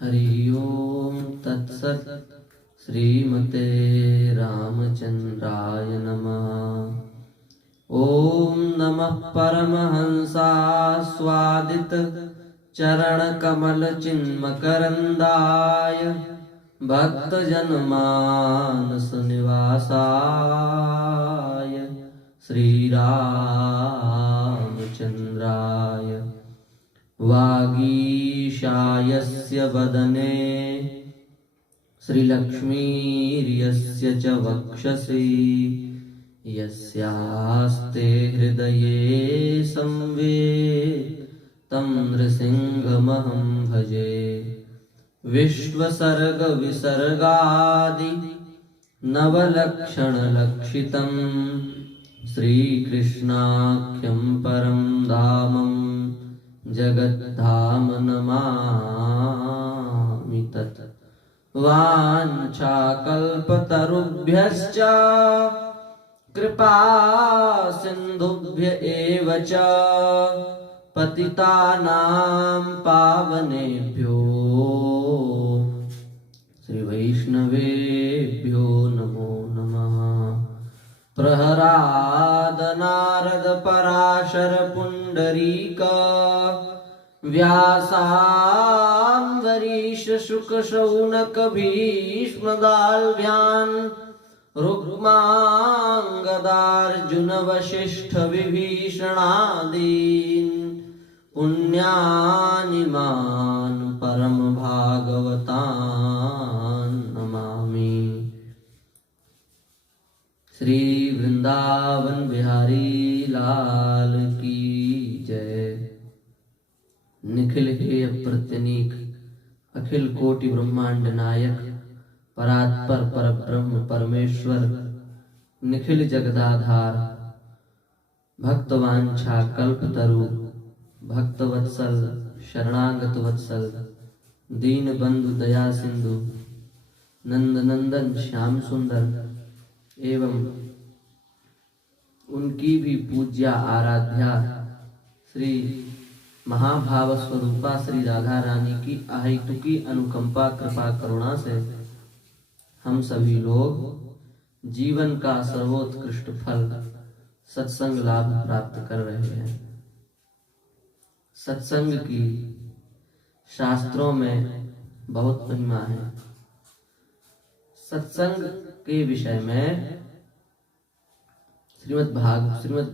हरि ओम तत्सत्। श्रीमते रामचंद्राय नमः। ओम नमः परमहंसास्वादित चरण कमल चिन्मकरंदाय भक्त जनमानस निवासाय श्री रामचंद्राय वागीशायस्य वदने श्रीलक्ष्मीर्यस्य च वक्षसि यस्यास्ते हृदये संवेद तं नृसिंहमहं भजे। विश्वसर्ग विसर्गादि नवलक्षणलक्षितं श्रीकृष्णाख्यं परं धामं जगद्धाम नमामि तत्। वाञ्छाकल्पतरुभ्यश्च कृपा सिन्धुभ्य एव च पतितानां पावनेभ्यो श्रीवैष्णवेभ्यो नमो नमः। प्रहराद नारद पराशर पुंडरीक व्यासाम्बरीश शुक शौनक भीष्मदाल्भ्यान् रुक्माङ्गदार्जुन वसिष्ठ विभीषणादीन् पुण्यानिमान् परम भागवतान् नमामि। श्री वृंदावन बिहारी लाल की जय। निखिल हेय प्रत्यनीक अखिल कोटि ब्रह्मांड नायक परात्पर परब्रह्म परमेश्वर निखिल जगदाधार भक्तवांछा कल्पतरु भक्तवत्सल शरणागत वत्सल दीन बंधु दया सिंधु नंद नंदन श्याम सुंदर एवं उनकी भी पूज्या आराध्या श्री महाभाव स्वरूपा श्री राधा रानी की अहेतुकी अनुकंपा कृपा करुणा से हम सभी लोग जीवन का सर्वोत्कृष्ट फल सत्संग लाभ प्राप्त कर रहे हैं। सत्संग की शास्त्रों में बहुत महिमा है। सत्संग के विषय में श्रीमद्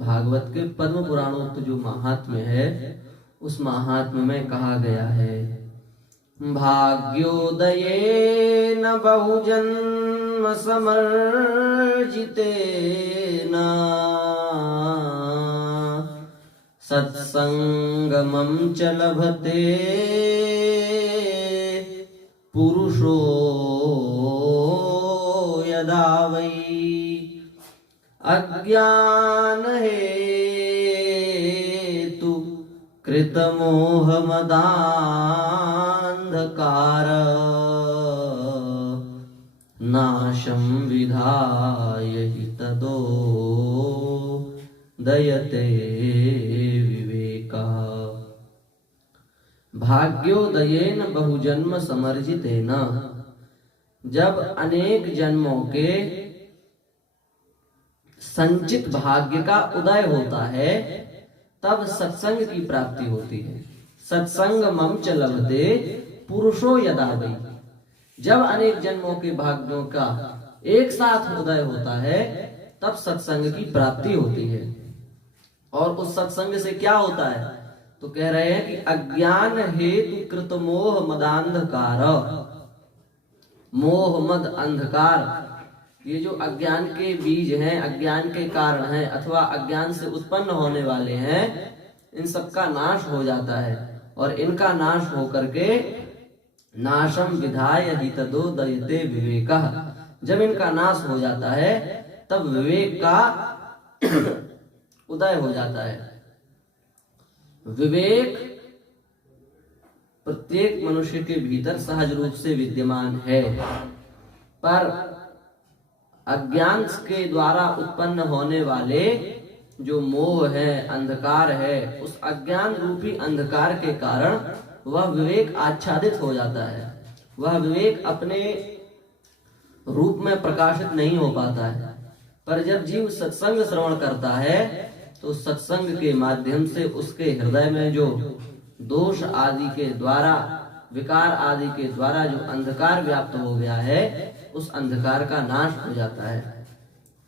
भागवत के पद्म पुराणोक्त जो महात्म्य है उस महात्म्य में कहा गया है भाग्योदयेन बहुजन्म समर्जितेन सत्संगमं च लभते पुरुषो यदा वै अज्ञान हेतु कृतमोहमदान्धकार नाशं विधाय हि तदो दयते विवेकः। भाग्योदयेन बहुजन्म समर्जितेन जब अनेक जन्मों के संचित भाग्य का उदय होता है तब सत्संग की प्राप्ति होती है। सत्संग मम च लभते पुरुषो यदा वै जब अनेक जन्मों के भाग्यों का एक साथ उदय होता है तब सत्संग की प्राप्ति होती है। और उस सत्संग से क्या होता है तो कह रहे हैं कि अज्ञान हेतु कृत मोह मदांधकार मोह मद अंधकार ये जो अज्ञान के बीज हैं अज्ञान के कारण हैं अथवा अज्ञान से उत्पन्न होने वाले हैं इन सबका नाश हो जाता है और इनका नाश होकर के नाशम विधाय हि तदो दयते विवेकः जब इनका नाश हो जाता है तब विवेक का उदय हो जाता है। विवेक प्रत्येक मनुष्य के भीतर सहज रूप से विद्यमान है पर अज्ञान के द्वारा उत्पन्न होने वाले जो मोह है अंधकार है उस अज्ञान रूपी अंधकार के कारण वह विवेक आच्छादित हो जाता है, वह विवेक अपने रूप में प्रकाशित नहीं हो पाता है। पर जब जीव सत्संग श्रवण करता है तो सत्संग के माध्यम से उसके हृदय में जो दोष आदि के द्वारा, विकार आदि के द्वारा जो अंधकार व्याप्त हो गया है, उस अंधकार का नाश हो जाता है।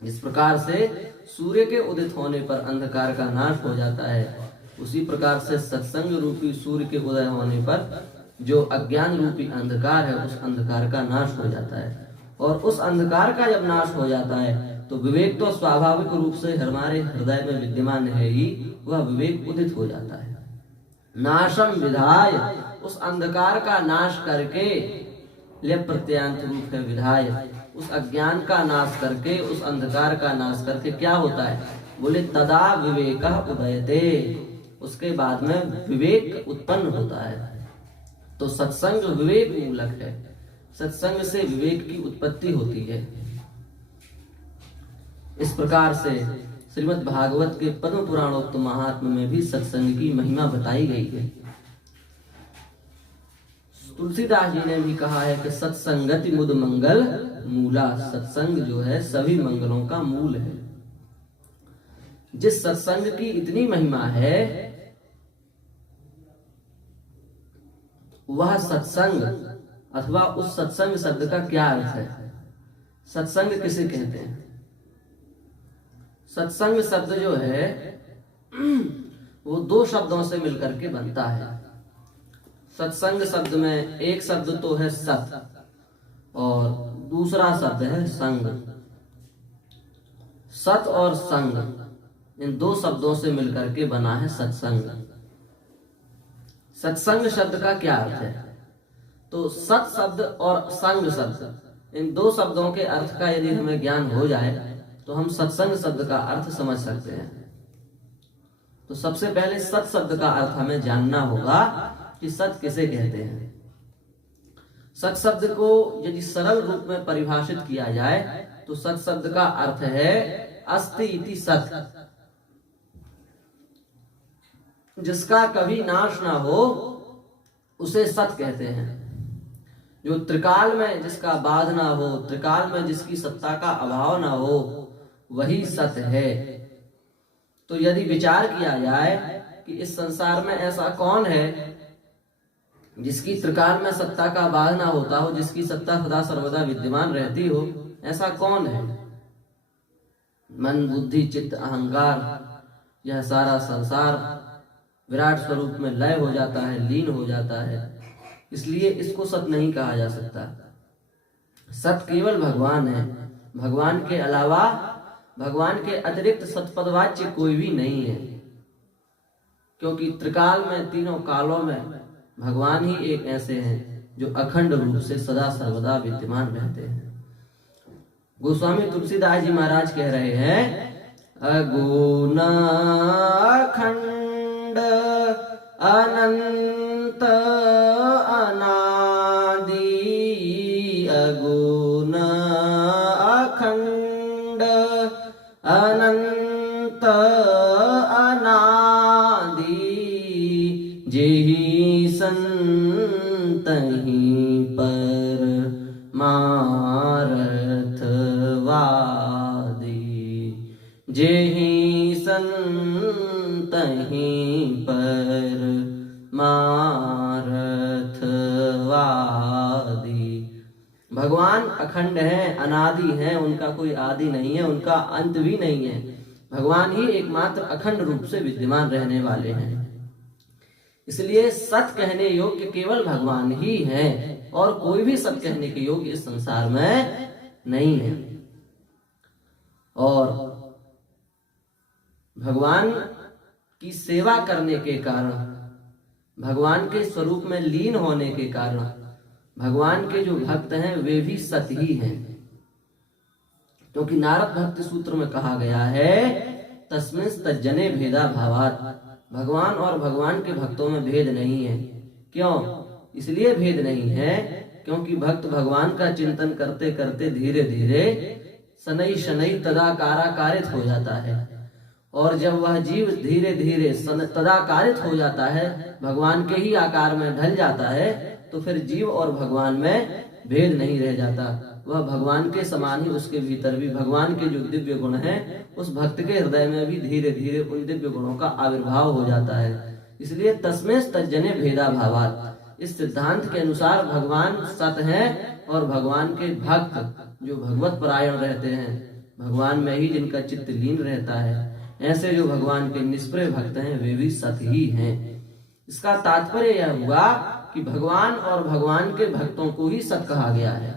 इस प्रकार से सूर्य के उदित होने पर अंधकार का नाश हो जाता है, उसी प्रकार से सत्संग रूपी सूर्य के उदय होने पर जो अज्ञान रूपी अंधकार है, उस अंधकार का नाश हो जाता है। और उस अंधकार का जब नाश हो जाता है तो विवेक तो स्वाभाविक रूप से हमारे हृदय में विद्यमान है ही, वह विवेक उदित हो जाता है। नाशम विधाय, उस अंधकार का नाश करके, ले प्रत्यांत रूप है विधाय, उस अज्ञान का नाश करके, उस अंधकार का नाश करके क्या होता है? बोले तदा विवेक उदयते, उसके बाद में विवेक उत्पन्न होता है। तो सत्संग विवेक मूलक है, सत्संग से विवेक की उत्पत्ति होती है। इस प्रकार से श्रीमद् भागवत के पद्म पुराणोक्त महात्म्य में भी सत्संग की महिमा बताई गई है। तुलसीदास जी ने भी कहा है कि सत्संगति मुद मंगल मूला, सत्संग जो है सभी मंगलों का मूल है। जिस सत्संग की इतनी महिमा है, वह सत्संग अथवा उस सत्संग शब्द का क्या अर्थ है? सत्संग किसे कहते हैं? सत्संग शब्द जो है वो दो शब्दों से मिलकर के बनता है। सत्संग शब्द में एक शब्द तो है सत और दूसरा शब्द है संग। सत और संग, इन दो शब्दों से मिलकर के बना है सत्संग। सत्संग शब्द का क्या अर्थ है? तो सत शब्द और संग शब्द, इन दो शब्दों के अर्थ का यदि हमें ज्ञान हो जाए तो हम सत्संग शब्द का अर्थ समझ सकते हैं। तो सबसे पहले सत शब्द का अर्थ हमें जानना होगा कि सत किसे कहते हैं। सत शब्द को यदि सरल रूप में परिभाषित किया जाए तो सत शब्द का अर्थ है अस्ति इति सत, जिसका कभी नाश ना हो उसे सत कहते हैं। जो त्रिकाल में जिसका बाध ना हो, त्रिकाल में जिसकी सत्ता का अभाव ना हो, वही सत है। तो यदि विचार किया जाए कि इस संसार में ऐसा कौन है जिसकी त्रिकाल में सत्ता का बाध ना होता हो, जिसकी सत्ता सदा सर्वदा विद्यमान रहती हो, ऐसा कौन है? मन बुद्धि चित्त अहंकार, यह सारा संसार विराट स्वरूप में लय हो जाता है, लीन हो जाता है, इसलिए इसको सत नहीं कहा जा सकता। सत केवल भगवान है, भगवान के अलावा, भगवान के अतिरिक्त सतपदवाच्य कोई भी नहीं है। क्योंकि त्रिकाल में, तीनों कालों में भगवान ही एक ऐसे हैं जो अखंड रूप से सदा सर्वदा विद्यमान रहते हैं। गोस्वामी तुलसीदास जी महाराज कह रहे हैं, अगुण अखंड अनंत अनादि, अगुण अखंड अनंत अनादि, जेहि संतहि पर मारथवादी, जेहि संतहि पर मारथवादी। भगवान अखंड हैं, अनादि हैं, उनका कोई आदि नहीं है, उनका अंत भी नहीं है। भगवान ही एकमात्र अखंड रूप से विद्यमान रहने वाले हैं। इसलिए सत कहने योग्य केवल भगवान ही हैं और कोई भी सत कहने के योग्य इस संसार में नहीं है। और भगवान की सेवा करने के कारण, भगवान के स्वरूप में लीन होने के कारण, भगवान के जो भक्त हैं वे भी सत ही हैं। क्योंकि नारद भक्ति सूत्र में कहा गया है, तस्मिन् तज्जने भेदा भावात्, भगवान और भगवान के भक्तों में भेद नहीं है। क्यों? इसलिए भेद नहीं है क्योंकि भक्त भगवान का चिंतन करते करते धीरे धीरे शनै शनै तदा काराकारित हो जाता है और जब वह जीव धीरे धीरे तदाकारित हो जाता है, भगवान के ही आकार में ढल जाता है, तो फिर जीव और भगवान में भेद नहीं रह जाता। वह भगवान के समान ही उसके भीतर भी भगवान के जो दिव्य गुण हैं, उस भक्त के हृदय में भी धीरे धीरे उन दिव्य गुणों का आविर्भाव हो जाता है। इसलिए तस्मै तज्जने भेदा भावात्, इस सिद्धांत के अनुसार भगवान सत हैं और भगवान के भक्त जो भगवत परायण रहते हैं, भगवान में ही जिनका चित्त लीन रहता है, ऐसे जो भगवान के निष्प्रय भक्त हैं वे भी सत ही हैं। इसका तात्पर्य यह हुआ कि भगवान और भगवान के भक्तों को ही सत कहा गया है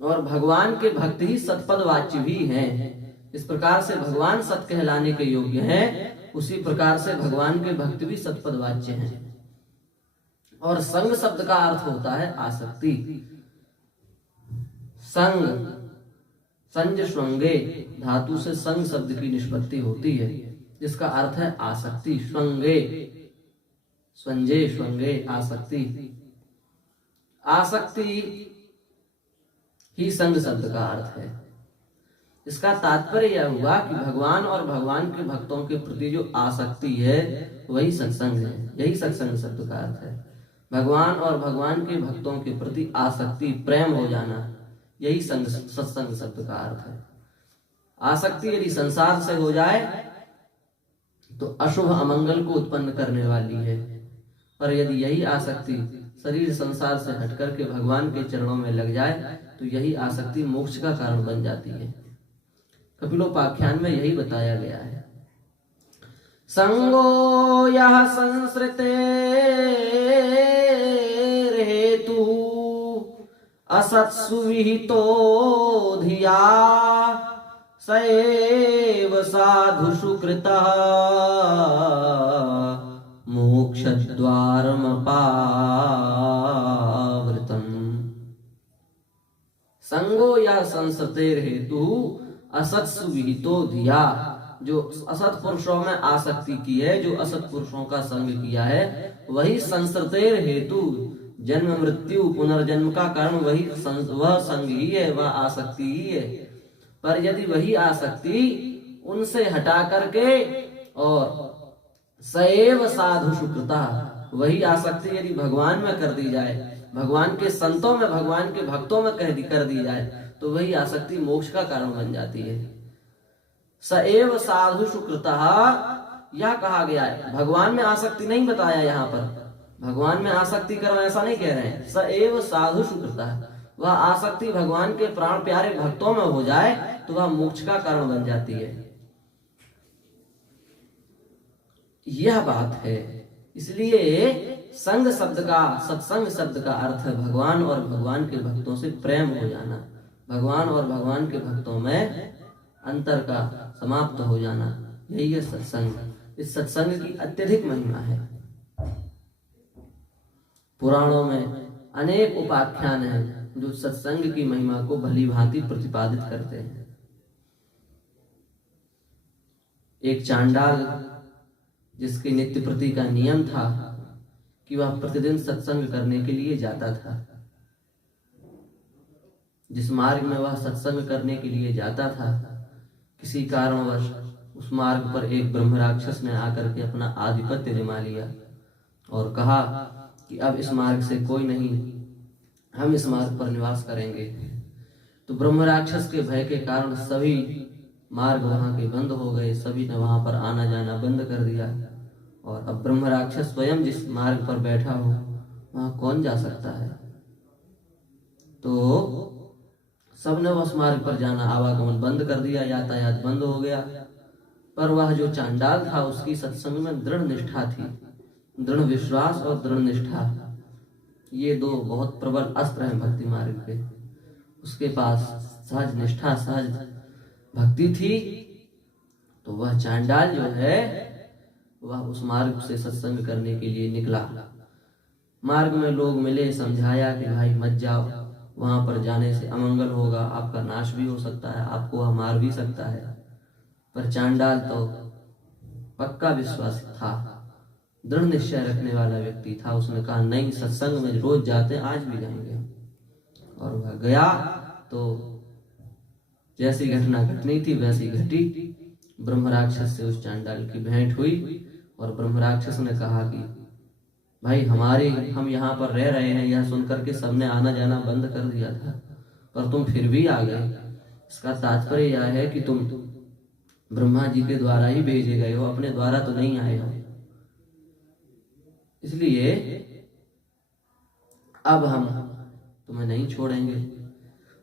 और भगवान के भक्त ही सतपद वाच्य भी हैं। इस प्रकार से भगवान सत कहलाने के योग्य हैं, उसी प्रकार से भगवान के भक्त भी सतपद वाच्य हैं। और संग शब्द का अर्थ होता है आसक्ति। संग, संज श्वंगे धातु से संग शब्द की निष्पत्ति होती है, जिसका अर्थ है आसक्ति। श्वंगे, स्वंजे श्वंगे, आसक्ति। आसक्ति ही संग शब्द का अर्थ है। इसका तात्पर्य यह हुआ कि भगवान और भगवान के भक्तों के प्रति जो आसक्ति है वही सत्संग है। यही सत्संग शब्द का अर्थ है। भगवान और भगवान के भक्तों के प्रति आसक्ति, प्रेम हो जाना, यही सत्संग शब्द का अर्थ है। आसक्ति यदि संसार से हो जाए तो अशुभ अमंगल को उत्पन्न करने वाली है, पर यदि यही आसक्ति शरीर संसार से हटकर के भगवान के चरणों में लग जाए तो यही आसक्ति मोक्ष का कारण बन जाती है। कपिलोपाख्यान में यही बताया गया है। संगो यह संसृते हेतु असत्सु विहितो धिया सएव साधुषु कृतः मोक्षद्वारमपावृतम्। संगो या संसतेर हेतु असत्सु विहितो धिया, जो असत पुरुषों में आसक्ति की है, जो असत पुरुषों का संग किया है, वही संसतेर हेतु, जन्म मृत्यु पुनर्जन्म का कारण वही वह संग ही है, वह आसक्ति ही है। पर यदि वही आसक्ति उनसे हटा करके और सएव साधु शुक्रता, वही आसक्ति यदि भगवान में कर दी जाए, भगवान के संतों में, भगवान के भक्तों में कर दी जाए, तो वही आसक्ति मोक्ष का कारण बन जाती है। सएव साधु शुक्रता यह कहा गया है। भगवान में आसक्ति नहीं बताया यहाँ पर, भगवान में आसक्ति करो ऐसा नहीं कह रहे हैं। सएव साधु शुक्रता, वह आसक्ति भगवान के प्राण प्यारे भक्तों में हो जाए तो वह मोक्ष का कारण बन जाती है। यह बात है। इसलिए संग शब्द का, सत्संग शब्द का अर्थ है भगवान और भगवान के भक्तों से प्रेम हो जाना, भगवान और भगवान के भक्तों में अंतर का समाप्त हो जाना, यही है सत्संग। इस सत्संग की अत्यधिक महिमा है। पुराणों में अनेक उपाख्यान हैं जो सत्संग की महिमा को भली भांति प्रतिपादित करते हैं। एक चांडाल जिसके नित्य प्रति का नियम था कि वह प्रतिदिन सत्संग करने के लिए जाता था, जिस मार्ग में वह सत्संग करने के लिए जाता था, किसी कारणवश उस मार्ग पर एक ब्रह्म राक्षस ने आकर के अपना आधिपत्य जमा लिया और कहा कि अब इस मार्ग से कोई नहीं, हम इस मार्ग पर निवास करेंगे। तो ब्रह्म राक्षस के भय के कारण सभी मार्ग वहां के बंद हो गए, सभी ने वहां पर आना जाना बंद कर दिया। और अब ब्रह्म राक्षस स्वयं जिस मार्ग पर बैठा हो वहां कौन जा सकता है? तो सबने उस मार्ग पर जाना, आवागमन बंद कर दिया, यातायात बंद हो गया। पर वह जो चांडाल था उसकी सत्संग में दृढ़ निष्ठा थी, दृढ़ विश्वास और दृढ़ निष्ठा, ये दो बहुत प्रबल अस्त्र हैं भक्ति मार्ग के। उसके पास सहज निष्ठा, सहज भक्ति थी, तो वह चांडाल जो है वह उस मार्ग से सत्संग करने के लिए निकला। मार्ग में लोग मिले, समझाया कि भाई मत जाओ, वहां पर जाने से अमंगल होगा, आपका नाश भी हो सकता है, आपको वह मार भी सकता है। पर चांडाल तो पक्का विश्वास था, दृढ़ निश्चय रखने वाला व्यक्ति था। उसने कहा नहीं, सत्संग में रोज जाते हैं, आज भी जाएंगे। और वह गया तो जैसी घटना घटनी थी वैसी घटी। ब्रह्म राक्षस से उस चांडाल की भेंट हुई और ब्रह्म राक्षस ने कहा कि भाई हम यहाँ पर रह रहे हैं, यह सुनकर के सबने आना जाना बंद कर दिया था, पर तुम फिर भी आ गए। इसका तात्पर्य यह है कि तुम ब्रह्मा जी के द्वारा ही भेजे गए हो, अपने द्वारा तो नहीं आए हो। इसलिए अब हम तुम्हें नहीं छोड़ेंगे।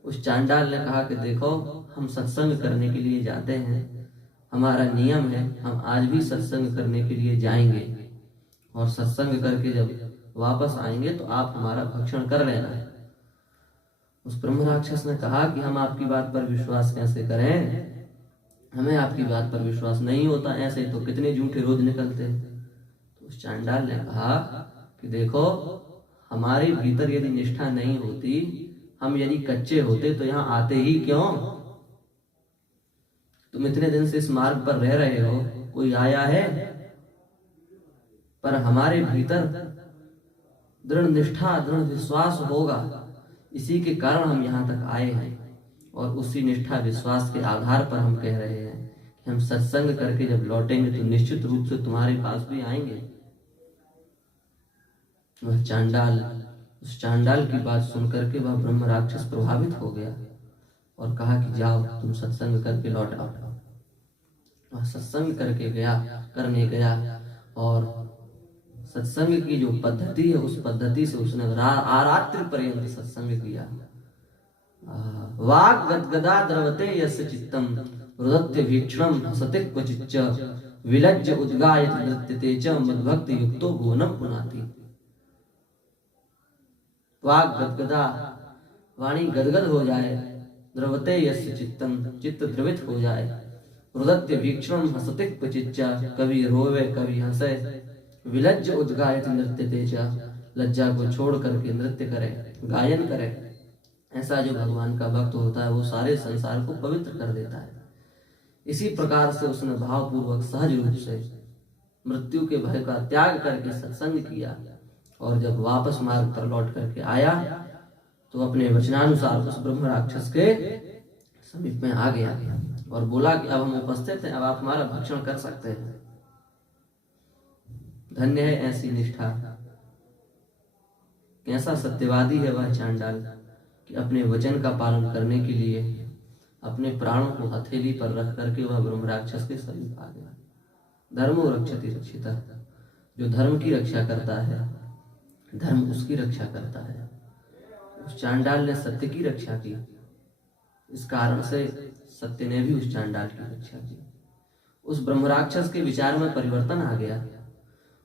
उस चांडाल ने कहा कि देखो, हम सत्संग करने के लिए जाते हैं, हमारा नियम है, हम आज भी सत्संग करने के लिए जाएंगे और सत्संग करके जब वापस आएंगे तो आप हमारा भक्षण कर लेना। उस ब्रह्म राक्षस ने कहा कि हम आपकी बात पर विश्वास कैसे करें, हमें आपकी बात पर विश्वास नहीं होता, ऐसे तो कितने झूठे रोज निकलते। तो उस चांडाल ने कहा कि देखो, हमारे भीतर यदि निष्ठा नहीं होती, हम यदि कच्चे होते तो यहाँ आते ही क्यों। तुम इतने दिन से इस मार्ग पर रह रहे हो, कोई आया है, पर हमारे भीतर दृढ़ निष्ठा दृढ़ विश्वास होगा, इसी के कारण हम यहाँ तक आए हैं। और उसी निष्ठा विश्वास के आधार पर हम कह रहे हैं कि हम सत्संग करके जब लौटेंगे तो निश्चित रूप से तुम्हारे पास भी आएंगे। वह चांडाल, उस चांडाल की बात सुनकर के वह ब्रह्म राक्षस प्रभावित हो गया और कहा कि जाओ, तुम सत्संग करके लौट आओ। वह सत्संग करने गया और सत्संग की जो पद्धति है उस पद्धति से उसने आरात्रि पर्यंत सत्संग किया। वाग गदगदा द्रवते यस्य चित्तम रुदत्य भीक्षणम हसते क्वचिच्च विलज्ज उद्गायति नृत्यते च मद्भक्ति युक्तो भुवनम पुनाति। वाग गदगदा, वाणी गदगद हो जाए, द्रवते यस्य चित्तम, चित्त द्रवित हो जाए, रुदत्य भीक्षणम हसते क्वचिच्च, कभी रोवे कभी हंसे, विलज्ज उद्गायति नृत्यते च, लज्जा को छोड़ करके नृत्य करे, गायन करे। ऐसा जो भगवान का भक्त होता है वो सारे संसार को पवित्र कर देता है। इसी प्रकार से उसने भावपूर्वक सहज रूप से मृत्यु के भय का त्याग करके सत्संग किया और जब वापस मार्ग पर लौट करके आया तो अपने वचनानुसार उस ब्रह्म राक्षस के समीप में आ गया और बोला कि अब हम उपस्थित हैं, अब आप हमारा भक्षण कर सकते हैं। धन्य है ऐसी निष्ठा। कैसा सत्यवादी है वह चांडाल कि अपने वचन का पालन करने के लिए अपने प्राणों को हथेली पर रख करके वह ब्रह्म राक्षस के समीप आ गया। धर्मो रक्षति रक्षिता, जो धर्म की रक्षा करता है धर्म उसकी रक्षा करता है। उस चांडाल ने सत्य की रक्षा की, इस कारण से सत्य ने भी उस चांडाल की रक्षा की। उस ब्रह्म राक्षस के विचार में परिवर्तन आ गया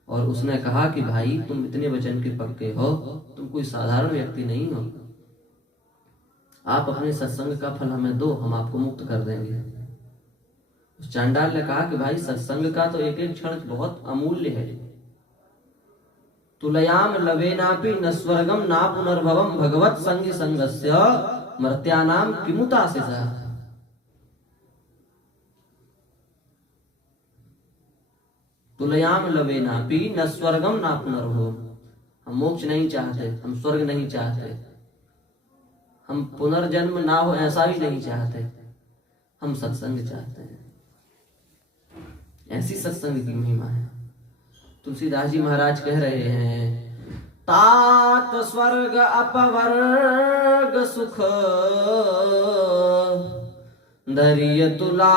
और उसने कहा कि भाई, तुम इतने वचन के पक्के हो, तुम कोई साधारण व्यक्ति नहीं हो, आप अपने सत्संग का फल हमें दो, हम आपको मुक्त कर देंगे। उस चांडाल ने कहा कि भाई, सत्संग का तो एक एक क्षण बहुत अमूल्य है। तुलयाम लवेनापि न स्वर्गम ना पुनर्भवम भगवत संगी संगस्य मर्त्यानाम किमुता से सह। तुलयाम लवेनापि न स्वर्गम ना पुनर्भवम, हम मोक्ष नहीं चाहते, हम स्वर्ग नहीं चाहते, हम पुनर्जन्म ना हो ऐसा भी नहीं चाहते, हम सत्संग चाहते हैं। ऐसी सत्संग की महिमा है। तुलसीदास जी महाराज कह रहे हैं, तात स्वर्ग अपवर्ग सुख धरिय तुला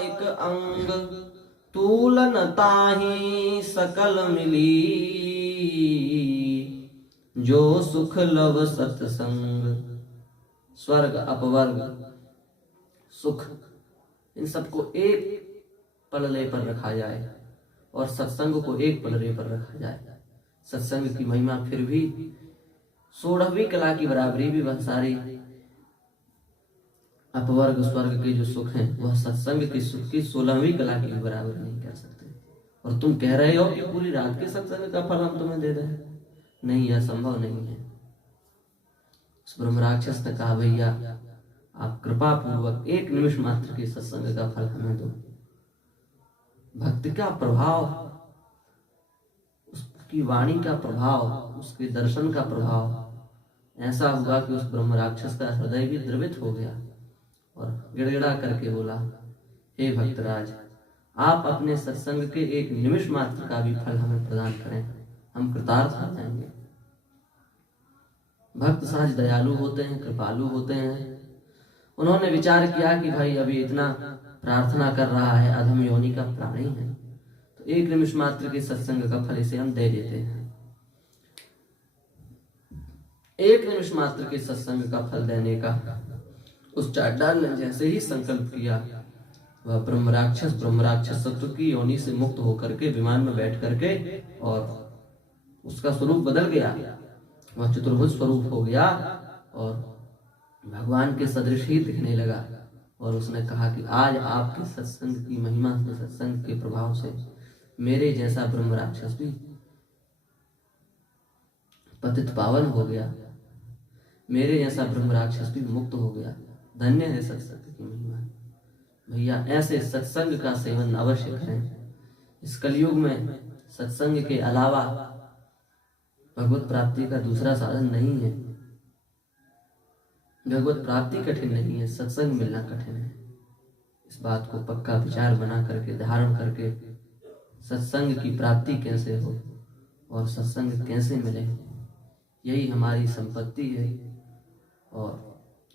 एक अंग, तूलन ताहि सकल मिली, जो सुख लव सत्संग। स्वर्ग अपवर्ग सुख, इन सबको एक पलड़े पर रखा जाए और सत्संग को एक पलड़े पर रखा जाए। सत्संग की महिमा फिर भी 16वीं कला की बराबरी भी वह सारी अपवर्ग स्वर्ग के जो सुख हैं वह सत्संग के सुख की 16वीं कला की बराबर नहीं कर सकते। और तुम कह रहे हो कि पूरी रात के सत्संग का फल हम तुम्हें दे रहे हैं, नहीं, यह संभव नहीं है। उस ब्रह्म राक्षस ने कहा, भैया आप कृपा पूर्वक एक निमिष मात्र के सत्संग का फल हमें दो। भक्ति का प्रभाव, उसकी वाणी का प्रभाव, उसके दर्शन का प्रभाव ऐसा हुआ कि उस ब्रह्म राक्षस का हृदय भी द्रवित हो गया और गिड़गिड़ा करके बोला, हे भक्तराज, आप अपने सत्संग के एक निमिष मात्र का भी फल हमें प्रदान करें, हम कृतार्थ हो जाएंगे। भक्त सहज दयालु होते हैं, कृपालु होते हैं। उन्होंने विचार किया कि भाई अभी इतना प्रार्थना कर रहा है, अधम योनि का प्राणी है, तो एक निमिष मात्र के सत्संग का फल इसे हम दे देते हैं। एक निमिष मात्र के सत्संग का फल देने का उस चांडाल ने जैसे ही संकल्प किया, वह ब्रह्म राक्षस सत्व की योनि से मुक्त होकर के विमान में बैठ करके और उसका स्वरूप बदल गया, वह चतुर्भुज स्वरूप हो गया और भगवान के सदृश ही दिखने लगा। और उसने कहा कि आज आपके सत्संग की महिमा से, सत्संग के प्रभाव से मेरे जैसा ब्रह्म राक्षस भी पतित पावन हो गया, मेरे जैसा ब्रह्म राक्षस भी मुक्त हो गया। धन्य है सत्संग की महिमा। भैया ऐसे सत्संग का सेवन अवश्य करें। इस कलयुग में सत्संग के अलावा भगवत प्राप्ति का दूसरा साधन नहीं है। भगवत प्राप्ति कठिन नहीं है, सत्संग मिलना कठिन है। इस बात को पक्का विचार बना करके, धारण करके, सत्संग की प्राप्ति कैसे हो और सत्संग कैसे मिले, यही हमारी संपत्ति है और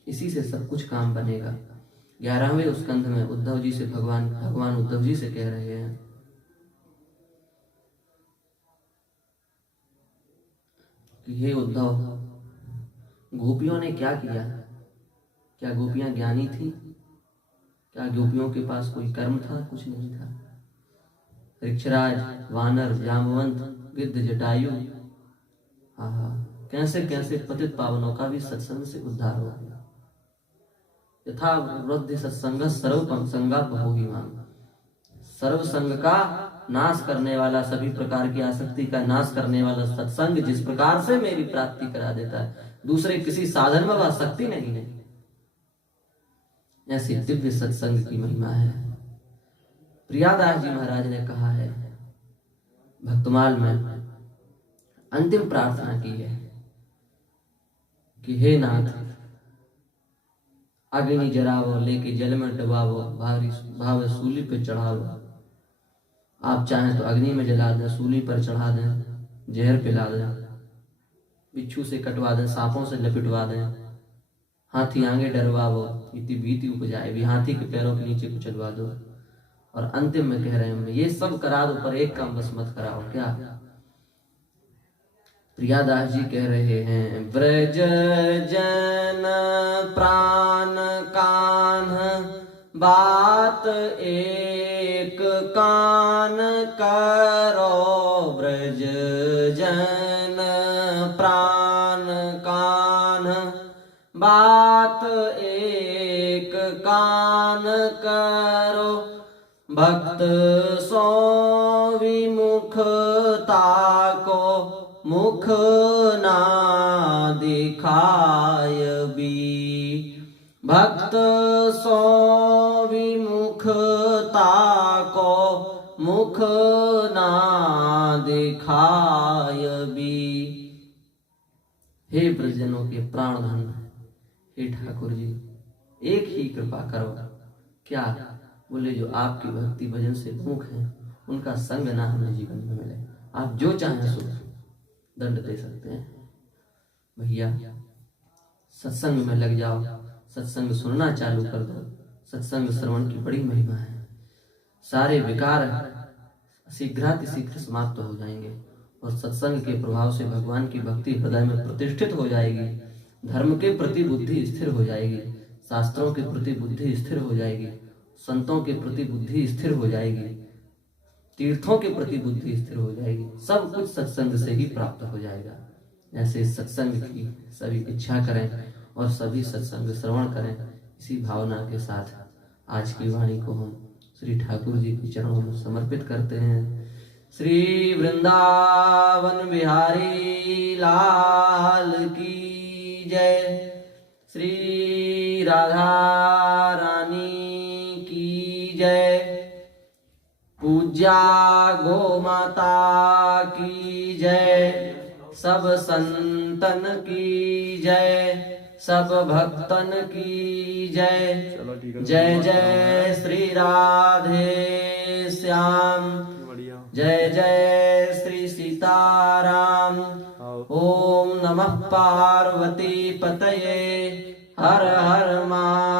इसी से सब कुछ काम बनेगा। 11वें स्कंध में उद्धव जी से भगवान उद्धव जी से कह रहे हैं कि हे उद्धव, गोपियों ने क्या किया? क्या गोपियां ज्ञानी थी? क्या गोपियों के पास कोई कर्म था? कुछ नहीं था। ऋक्षराज, वानर, जामवंत, गिद्ध, जटायु, कैसे कैसे पतित पावनों का भी सत्संग से उद्धार हो गया। यथा वृद्धि सत्संग सर्व संगा बहुमान, सर्व संग का नाश करने वाला, सभी प्रकार की आसक्ति का नाश करने वाला सत्संग जिस प्रकार से मेरी प्राप्ति करा देता है, दूसरे किसी साधन में वह शक्ति नहीं है। ऐसी दिव्य सत्संग की महिमा है। प्रियादास जी महाराज ने कहा है भक्तमाल में, अंतिम प्रार्थना की है कि हे नाथ, अग्नि जरावो, लेके जल में डुबावो, भाव सूली पे चढ़ावो। आप चाहें तो अग्नि में जला दें, सूली पर चढ़ा दें, जहर पिला दें, बिच्छू से कटवा दें, सांपों से लपेटवा दें, हाथी आगे डरवावो, इतनी भीति उपजाए भी, हाथी के पैरों के नीचे कुचलवा दो। और अंतिम में कह रहे हैं, ये सब करा दो पर एक काम बस मत कराओ। क्या? प्रियादास जी कह रहे हैं, ब्रज जन प्राण कान्ह, बात एक कान करो। ब्रज जन प्राण कान्ह, बात एक कान करो। भक्त सो विमुखता को, मुख ना दिखाय भी। भक्त सो विमुखता को, मुख ना दिखाय भी। हे ब्रजजनों के प्राणधन, हे ठाकुर जी, एक ही कृपा करो। क्या? बोले जो आपकी भक्ति भजन से मुख हैं, उनका संग ना हमें जीवन में मिले। आप जो चाहें सो दंड दे सकते हैं। भैया सत्संग में लग जाओ, सत्संग सुनना चालू कर दो। सत्संग श्रवण की बड़ी महिमा है। सारे विकार शीघ्रातिशीघ्र समाप्त हो जाएंगे और सत्संग के प्रभाव से भगवान की भक्ति हृदय में प्रतिष्ठित हो जाएगी। धर्म के प्रति बुद्धि स्थिर हो जाएगी, शास्त्रों के प्रति बुद्धि स्थिर हो जाएगी, संतों के प्रति बुद्धि स्थिर हो जाएगी, तीर्थों के प्रति बुद्धि स्थिर हो जाएगी। सब कुछ सत्संग से ही प्राप्त हो जाएगा। ऐसे सत्संग की सभी इच्छा करें और सभी सत्संग श्रवण करें। इसी भावना के साथ आज की वाणी को हम श्री ठाकुर जी के चरणों में समर्पित करते हैं। श्री वृंदावन बिहारी लाल की जय। श्री राधा रानी की जय। पूज्या गो माता की जय। सब संतन की जय, सब भक्तन की जय। चलो ठीक है। जय जय श्री राधे श्याम, बढ़िया। जय जय श्री सीताराम। आओ। ओम नमः पार्वती पतये, हर हर महादेव।